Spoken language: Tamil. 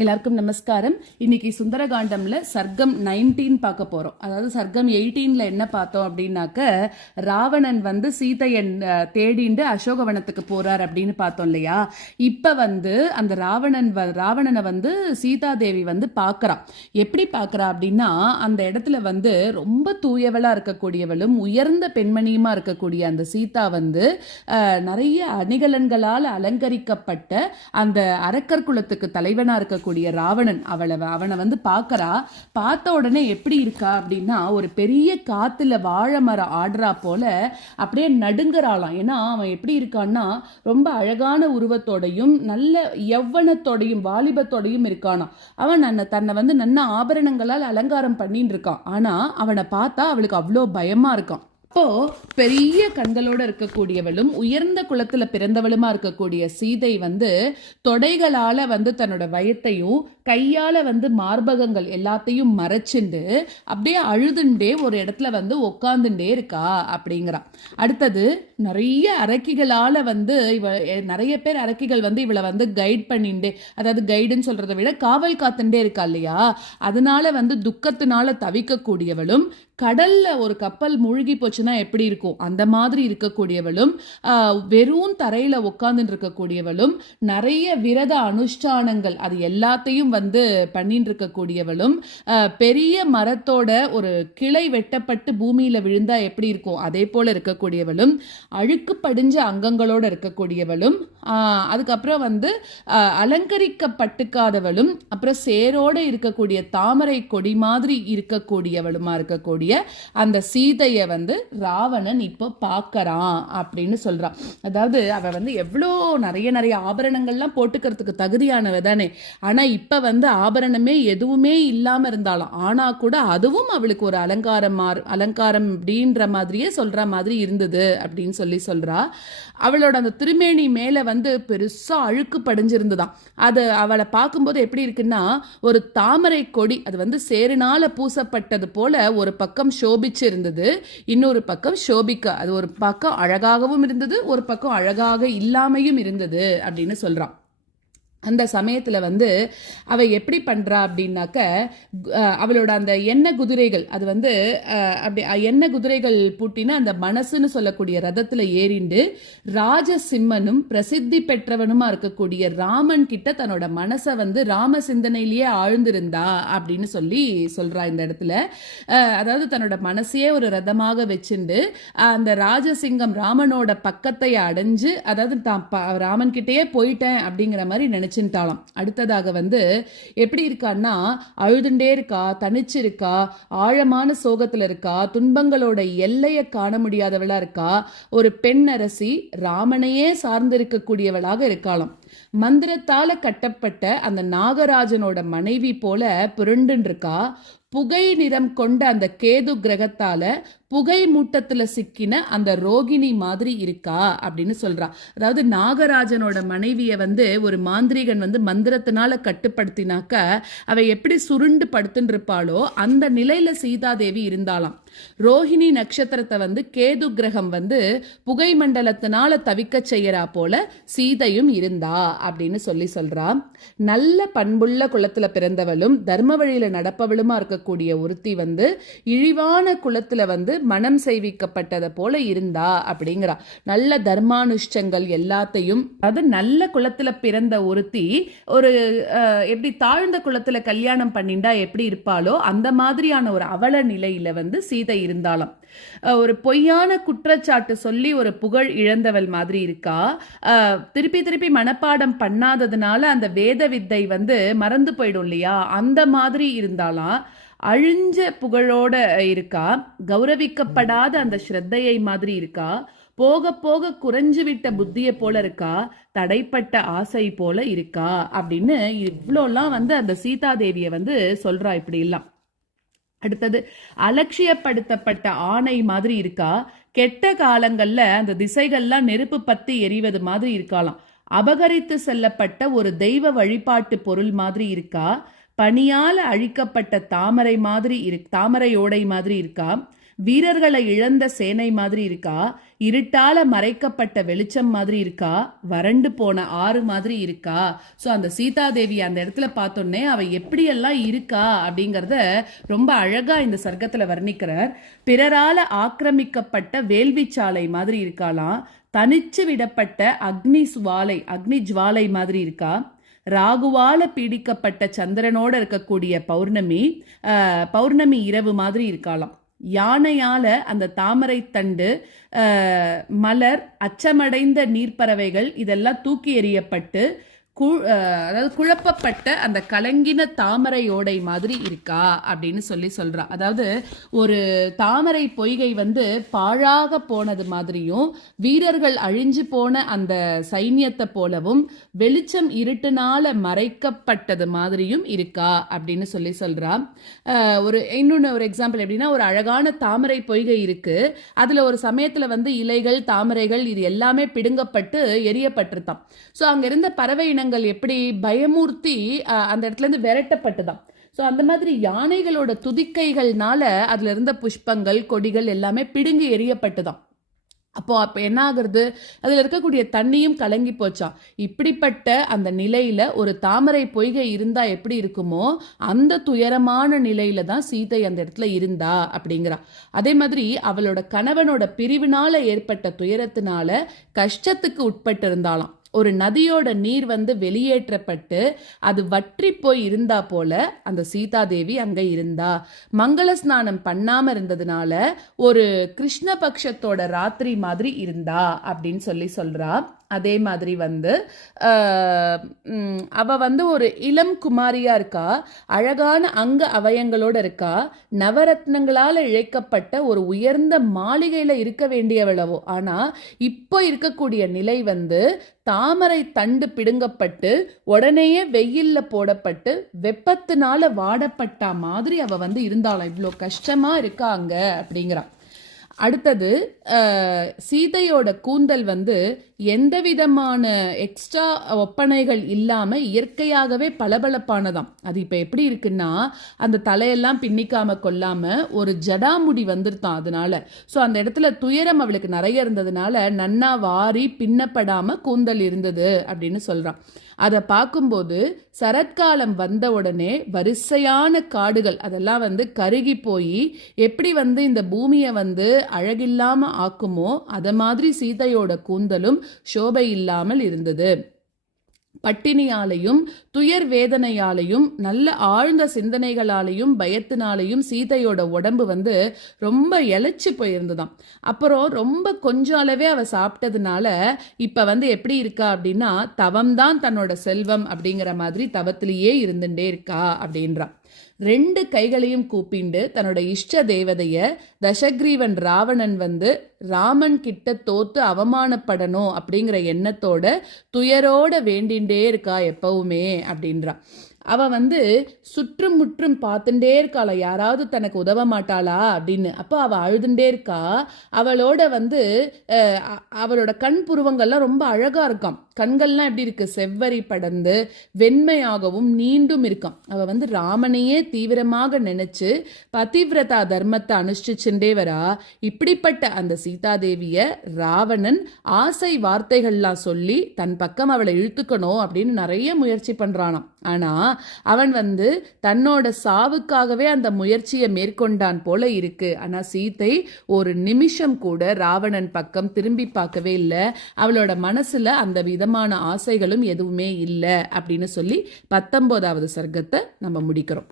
எல்லாருக்கும் நமஸ்காரம். இன்னைக்கு சுந்தரகாண்டம்ல சர்க்கம் 19 பார்க்க போறோம். அதாவது சர்க்கம் 18ல என்ன பார்த்தோம் அப்படின்னாக்க, ராவணன் சீதையை தேடிண்டு அசோகவனத்துக்கு போறார் அப்படின்னு பார்த்தோம் இல்லையா. இப்ப அந்த ராவணனை சீதாதேவி பார்க்கறா. எப்படி பார்க்கறா அப்படின்னா, அந்த இடத்துல ரொம்ப தூயவளா இருக்கக்கூடியவளும் உயர்ந்த பெண்மணியுமா இருக்கக்கூடிய அந்த சீதா நிறைய அணிகலன்களால் அலங்கரிக்கப்பட்ட அந்த அரக்கர் குலத்துக்கு தலைவனா இருக்க கூடிய ராவணன் அவனை பார்க்கறா. பார்த்த உடனே எப்படி இருக்கா அப்படின்னா, ஒரு பெரிய காத்துல வாழை மரம் ஆடுறா போல அப்படியே நடுங்குறாளாம். ஏன்னா அவன் எப்படி இருக்கான்னா, ரொம்ப அழகான உருவத்தோடையும் நல்ல யவ்வனத்தோடையும் வாலிபத்தோடையும் இருக்கானா. அவன் தன்னை நன்ன ஆபரணங்களால் அலங்காரம் பண்ணிட்டு இருக்கான். ஆனா அவனை பார்த்தா அவளுக்கு அவ்வளோ பயமா இருக்கான். அப்போ பெரிய கண்களோட இருக்கக்கூடியவளும் உயர்ந்த குலத்துல பிறந்தவளுமா இருக்கக்கூடிய சீதை தொடைகளால தன்னோட வயத்தையும் கையால மார்பகங்கள் எல்லாத்தையும் மறைச்சுண்டு அப்படியே அழுதுண்டே ஒரு இடத்துல உட்காந்துட்டே இருக்கா அப்படிங்கிறா. அடுத்தது நிறைய அரக்கிகளால நிறைய பேர் அரக்கிகள் இவளை கைட் பண்ணிண்டே, அதாவது கைடுன்னு சொல்றதை விட காவல் காத்துட்டே இருக்கா இல்லையா. அதனால துக்கத்தினால தவிக்க கூடியவளும், கடல்ல ஒரு கப்பல் மூழ்கி போச்சுன்னா எப்படி இருக்கும் அந்த மாதிரி இருக்கக்கூடியவளும், வெறும் தரையில உட்கார்ந்து இருக்கக்கூடியவளும், நிறைய விரத அனுஷ்டானங்கள் அது எல்லாத்தையும் பண்ணிட்டு இருக்கக்கூடியவளும், பெரிய மரத்தோட ஒரு கிளை வெட்டப்பட்டு பூமியில விழுந்தா எப்படி இருக்கும் அதே போல இருக்கக்கூடியவளும், அழுக்கு படிஞ்ச அங்கங்களோட இருக்கக்கூடியவளும், அதுக்கப்புறம் அலங்கரிக்கப்பட்டுக்காதவளும், அப்புறம் சேரோட இருக்கக்கூடிய தாமரை கொடி மாதிரி இருக்கக்கூடியவளுமா இருக்கக்கூடிய அந்த சீதைய ராவணன் இப்போ பார்க்கறான் அப்படின்னு சொல்றான். அதாவது அவ எவ்வளோ நிறைய நிறைய ஆபரணங்கள்லாம் போட்டுக்கிறதுக்கு தகுதியானவ தானே. ஆனா இப்ப ஆபரணமே எதுவுமே இல்லாம இருந்தாலும், ஆனா கூட அதுவும் அவளுக்கு ஒரு அலங்காரம் அப்படின்ற மாதிரியே சொல்ற மாதிரி இருந்தது அப்படின்னு சொல்றா. அவளோட அந்த திருமேனி மேல பெருசா அழுக்கு படிஞ்சிருந்துதான். அது அவளை பார்க்கும்போது எப்படி இருக்குன்னா, ஒரு தாமரை கொடி அது சேரினால பூசப்பட்டது போல ஒரு பக்கம் சோபிச்சு இருந்தது, இன்னொரு பக்கம் சோபிக்க, அது ஒரு பக்கம் அழகாகவும் இருந்தது, ஒரு பக்கம் அழகாக இல்லாமையும் இருந்தது அப்படின்னு சொல்றான். அந்த சமயத்துல அவ எப்படி பண்றா அப்படின்னாக்க, அவளோட அந்த எண்ணெய் குதிரைகள் அது அப்படி எண்ணெய் குதிரைகள் பூட்டினா அந்த மனசுன்னு சொல்லக்கூடிய ரதத்துல ஏறிண்டு ராஜசிம்மனும் பிரசித்தி பெற்றவனுமா இருக்கக்கூடிய ராமன் கிட்ட தன்னோட மனசை ராம சிந்தனையிலேயே ஆழ்ந்திருந்தா அப்படின்னு சொல்றா இந்த இடத்துல. அதாவது தன்னோட மனசையே ஒரு ரதமாக வச்சுண்டு அந்த ராஜசிங்கம் ராமனோட பக்கத்தை அடைஞ்சு, அதாவது தான் ராமன் கிட்டேயே போயிட்டேன் அப்படிங்கிற மாதிரி நினைச்சு. அடுத்ததாக எப்படி இருக்கான்னா, அழுதுண்டே இருக்கா, தனிச்சு இருக்கா, ஆழமான சோகத்துல இருக்கா, துன்பங்களோட எல்லையை காண முடியாதவளா இருக்கா, ஒரு பெண் அரசி ராமனையே சார்ந்திருக்கக்கூடியவளாக இருக்காளாம். மந்திரத்தால கட்டப்பட்ட அந்த நாகராஜனோட மனைவி போல புரண்டு இருக்கா. புகை நிறம் கொண்ட அந்த கேது கிரகத்தால புகை மூட்டத்துல சிக்கின அந்த ரோகிணி மாதிரி இருக்கா அப்படின்னு சொல்றா. அதாவது நாகராஜனோட மனைவிய ஒரு மாந்திரிகன் மந்திரத்தினால கட்டுப்படுத்தினாக்க அவ எப்படி சுருண்டு படுத்துன்னு இருப்பாளோ அந்த நிலையில சீதாதேவி இருந்தாலாம். ரோஹிணி நட்சத்திரத்தை கேது கிரகம் புகை மண்டலத்தினால தவிக்க செய்யறா போல சீதையும் இருந்தா அப்படின்னு சொல்றா. நல்ல பண்புள்ள குலத்துல பிறந்தவளும் தர்ம வழியில நடப்பவளுமா இருக்கக்கூடிய ஒருத்தி இழிவான குலத்துல மனம் செய்விக்கப்பட்டதை போல இருந்தா அப்படிங்கிறா. நல்ல தர்மானுஷ்டங்கள் எல்லாத்தையும், அது நல்ல குலத்துல பிறந்த ஒருத்தி ஒரு எப்படி தாழ்ந்த குலத்துல கல்யாணம் பண்ணிண்டா எப்படி இருப்பாளோ அந்த மாதிரியான ஒரு அவல நிலையில சீதை இருந்தாலும், ஒரு பொய்யான குற்றச்சாட்டு சொல்லி ஒரு புகழ் இழந்தவள் மாதிரி இருக்கா. திருப்பி திருப்பி மனப்பாடம் பண்ணாததுனால அந்த வேத வித்தை மறந்து போயிடும் இல்லையா, அந்த மாதிரி இருந்தாலாம். அழிஞ்ச புகழோட இருக்கா, கௌரவிக்கப்படாத அந்த ஸ்ரத்தையை மாதிரி இருக்கா, போக போக குறைஞ்சு விட்ட புத்தியை போல இருக்கா, தடைப்பட்ட ஆசை போல இருக்கா அப்படின்னு இவ்வளோலாம் அந்த சீதாதேவியை சொல்றா இப்படி எல்லாம். அடுத்தது அலட்சியப்படுத்தப்பட்ட ஆணை மாதிரி இருக்கா, கெட்ட காலங்கள்ல அந்த திசைகள்லாம் நெருப்பு பத்தி எரிவது மாதிரி இருக்காளாம். அபகரித்து செல்லப்பட்ட ஒரு தெய்வ வழிபாட்டு பொருள் மாதிரி இருக்கா, பனியால அழிக்கப்பட்ட தாமரை ஓடை மாதிரி இருக்கா, வீரர்களை இழந்த சேனை மாதிரி இருக்கா, இருட்டால மறைக்கப்பட்ட வெளிச்சம் மாதிரி இருக்கா, வறண்டு போன ஆறு மாதிரி இருக்கா. ஸோ அந்த சீதாதேவி அந்த இடத்துல பார்த்தோன்னே அவ எப்படியெல்லாம் இருக்கா அப்படிங்கிறத ரொம்ப அழகா இந்த சர்க்கத்துல வர்ணிக்கிறார். பிறரால ஆக்கிரமிக்கப்பட்ட வேள்விச்சாலை மாதிரி இருக்காலாம், தனிச்சு விடப்பட்ட அக்னி ஜுவாலை மாதிரி இருக்கா, ராகுவால பீடிக்கப்பட்ட சந்திரனோட இருக்கக்கூடிய பௌர்ணமி இரவு மாதிரி இருக்காலாம். யானையால அந்த தாமரை தண்டு, மலர், அச்சமடைந்த நீர்ப்பறவைகள் இதெல்லாம் தூக்கி எறியப்பட்டு அதாவது குழப்பப்பட்ட அந்த கலங்கின தாமரை ஓடை மாதிரி இருக்கா அப்படின்னு சொல்றா. அதாவது ஒரு தாமரை பொய்கை வந்து பாழாக போனது மாதிரியும், வீரர்கள் அழிஞ்சு போன அந்த சைன்யத்தை போலவும், வெளிச்சம் இருட்டுனால மறைக்கப்பட்டது மாதிரியும் இருக்கா அப்படின்னு சொல்றா. இன்னொன்று ஒரு எக்ஸாம்பிள் எப்படின்னா, ஒரு அழகான தாமரை பொய்கை இருக்கு, அதுல ஒரு சமயத்துல வந்து இலைகள், தாமரைகள் இது எல்லாமே பிடுங்கப்பட்டு எரியப்பட்டிருத்தான். ஸோ அங்க இருந்த பறவை எப்படி பயமூர்த்தி அந்த இடத்துல இருந்து விரட்டப்பட்டுதான். ஸோ அந்த மாதிரி யானைகளோட துதிக்கைகள்னால அதுல இருந்த புஷ்பங்கள், கொடிகள் எல்லாமே பிடுங்கி எரியப்பட்டுதான். அப்போ என்ன ஆகுறது, அதுல இருக்கக்கூடிய தண்ணியும் கலங்கி போச்சா. இப்படிப்பட்ட அந்த நிலையில ஒரு தாமரை பொய்கை இருந்தா எப்படி இருக்குமோ அந்த துயரமான நிலையில தான் சீதை அந்த இடத்துல இருந்தா அப்படிங்கிறா. அதே மாதிரி அவளோட கணவனோட பிரிவினால ஏற்பட்ட துயரத்தினால கஷ்டத்துக்கு உட்பட்டு இருந்தாலாம். ஒரு நதியோட நீர் வந்து வெளியேற்றப்பட்டு அது வற்றி போய் இருந்தா போல அந்த சீதாதேவி அங்க இருந்தா. மங்கள ஸ்நானம் பண்ணாம இருந்ததுனால ஒரு கிருஷ்ணபக்ஷத்தோட ராத்திரி மாதிரி இருந்தா அப்படின்னு சொல்றா. அதே மாதிரி வந்து அவ வந்து ஒரு இளம் குமாரியா இருக்கா, அழகான அங்க அவயங்களோட இருக்கா, நவரத்னங்களால இழைக்கப்பட்ட ஒரு உயர்ந்த மாளிகையில இருக்க வேண்டியவளவோ. ஆனா இப்போ இருக்கக்கூடிய நிலை வந்து தாமரை தண்டு பிடுங்கப்பட்டு உடனேயே வெயில்ல போடப்பட்டு வெப்பத்தினால வாடப்பட்ட மாதிரி அவ வந்து இருந்தாலும் இவ்வளோ கஷ்டமா இருக்கா அங்க அப்படிங்கிறா. அடுத்தது சீதையோட கூந்தல் வந்து எந்த விதமான எக்ஸ்ட்ரா ஒப்பனைகள் இல்லாம இயற்கையாகவே பளபளப்பானதாம். அது இப்ப எப்படி இருக்குன்னா, அந்த தலையெல்லாம் பின்னிக்காம கொள்ளாம ஒரு ஜடாமுடி வந்துருத்தான் அதனால. ஸோ அந்த இடத்துல துயரம் அவளுக்கு நிறைய இருந்ததுனால நன்னா வாரி பின்னப்படாம கூந்தல் இருந்தது அப்படின்னு சொல்றான். அதை பார்க்கும்போது சரத்காலம் வந்த உடனே வரிசையான காடுகள் அதெல்லாம் வந்து கருகி போய் எப்படி வந்து இந்த பூமியை வந்து அழகில்லாம ஆக்குமோ அத மாதிரி சீதையோட கூந்தலும் சோபை இல்லாமல் இருந்தது. பட்டினியாலையும் துயர் வேதனையாலையும் நல்ல ஆழ்ந்த சிந்தனைகளாலையும் பயத்தினாலையும் சீதையோட உடம்பு வந்து ரொம்ப இழைச்சு போயிருந்துதான். அப்புறம் ரொம்ப கொஞ்சம் அளவே அவ சாப்பிட்டதுனால இப்ப வந்து எப்படி இருக்கா அப்படின்னா, தவம்தான் தன்னோட செல்வம் அப்படிங்கிற மாதிரி தவத்திலேயே இருந்துட்டே இருக்கா அப்படின்றா. 2 கைகளையும் கூப்பிண்டு தன்னோட இஷ்ட தேவதைய தசக்ரீவன் ராவணன் வந்து ராமன் கிட்ட தோத்து அவமானப்படணும் அப்படிங்கிற எண்ணத்தோட துயரோட வேண்டிண்டே இருக்கா எப்பவுமே அப்படின்றா. அவ வந்து சுற்றும் முற்றும் பார்த்துட்டே இருக்காளா, யாராவது தனக்கு உதவ மாட்டாளா அப்படின்னு. அப்போ அவ அழுதுண்டே இருக்கா. அவளோட வந்து அவளோட கண் புருவங்கள்லாம் ரொம்ப அழகா இருக்காம். கண்கள்லாம் எப்படி இருக்கு, செவ்வரி படர்ந்து வெண்மையாகவும் நீண்டும் இருக்காம். அவ வந்து ராமனையே தீவிரமாக நினைச்சு பதிவிரதா தர்மத்தை அனுஷ்டிச்சுட்டே வரா. இப்படிப்பட்ட அந்த சீதாதேவிய ராவணன் ஆசை வார்த்தைகள்லாம் சொல்லி தன் பக்கம் அவளை இழுத்துக்கணும் அப்படின்னு நிறைய முயற்சி பண்றானாம். ஆனா அவன் வந்து தன்னோட சாவுக்காகவே அந்த முயற்சியை மேற்கொண்டான் போல இருக்கு. ஆனா சீதை ஒரு நிமிஷம் கூட ராவணன் பக்கம் திரும்பி பார்க்கவே இல்லை. அவளோட மனசுல அந்த விதமான ஆசைகளும் எதுவுமே இல்லை அப்படின்னு சொல்லி 19வது சர்க்கத்தை நம்ம முடிக்கிறோம்.